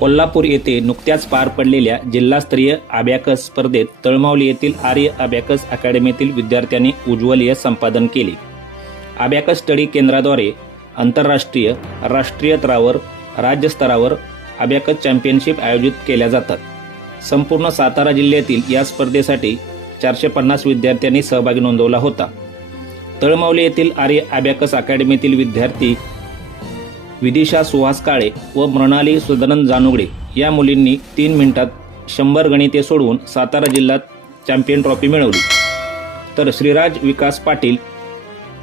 कोल्हापूर येथे नुकत्याच पार पडलेल्या जिल्हास्तरीय अभ्याकस स्पर्धेत तळमावली येथील आर्य अभ्याकस अकॅडमीतील विद्यार्थ्यांनी उज्ज्वल यश संपादन केले. अभ्याकस स्टडी केंद्राद्वारे आंतरराष्ट्रीय राष्ट्रीय स्तरावर राज्यस्तरावर अभ्याकस चॅम्पियनशिप आयोजित केल्या जातात. संपूर्ण सातारा जिल्ह्यातील या स्पर्धेसाठी चारशे पन्नास विद्यार्थ्यांनी सहभागी नोंदवला होता. तळमावली येथील आर्य अभ्याकस अकॅडमीतील विद्यार्थी विदिशा सुहास काळे व मृणाली सदानंद जानुगडे या मुलींनी तीन मिनिटात शंभर गणिते सोडवून सातारा जिल्ह्यात चॅम्पियन ट्रॉफी मिळवली. तर श्रीराज विकास पाटील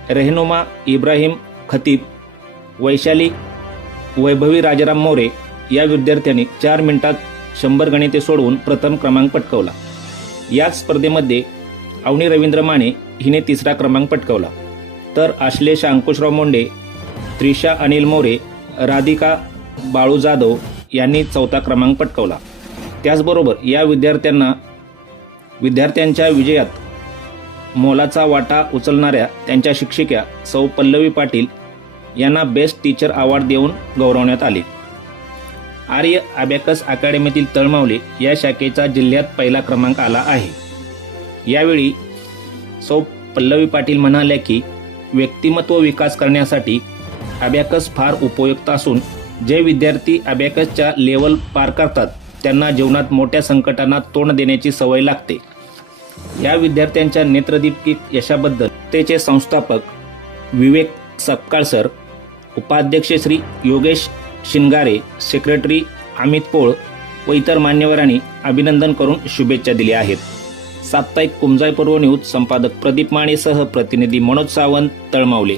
रेहनुमा इब्राहिम खतीब वैशाली वैभवी राजाराम मोरे या विद्यार्थ्यांनी चार मिनिटात शंभर गणिते सोडवून प्रथम क्रमांक पटकावला. याच स्पर्धेमध्ये अवनी रवींद्र माने हिने तिसरा क्रमांक पटकावला. तर आश्लेषा अंकुशराव मोंडे त्रिशा अनिल मोरे राधिका बाळू जाधव यांनी चौथा क्रमांक पटकवला. त्याचबरोबर या विद्यार्थ्यांना विद्यार्थ्यांच्या विजयात मोलाचा वाटा उचलणाऱ्या त्यांच्या शिक्षिका सौ पल्लवी पाटील यांना बेस्ट टीचर अवॉर्ड देऊन गौरवण्यात आले. आर्य अबॅकस अकॅडमीतील तळमावले या शाखेचा जिल्ह्यात पहिला क्रमांक आला आहे. यावेळी सौ पल्लवी पाटील म्हणाल्या की व्यक्तिमत्व विकास करण्यासाठी अबॅकस फार उपयुक्त असून जे विद्यार्थी अबॅकसच्या लेवल पार करतात त्यांना जीवनात मोठ्या संकटांना तोंड देण्याची सवय लागते. या विद्यार्थ्यांच्या नेत्रदीप्तिक यशाबद्दल तेचे संस्थापक विवेक सपकाळ सर उपाध्यक्ष श्री योगेश शिंगारे सेक्रेटरी अमित पोळ व इतर मान्यवरांनी अभिनंदन करून शुभेच्छा दिल्या आहेत. साप्ताहिक कुमजाई पर्व न्यूज संपादक प्रदीप मानेसह प्रतिनिधी मनोज सावंत तळमावले.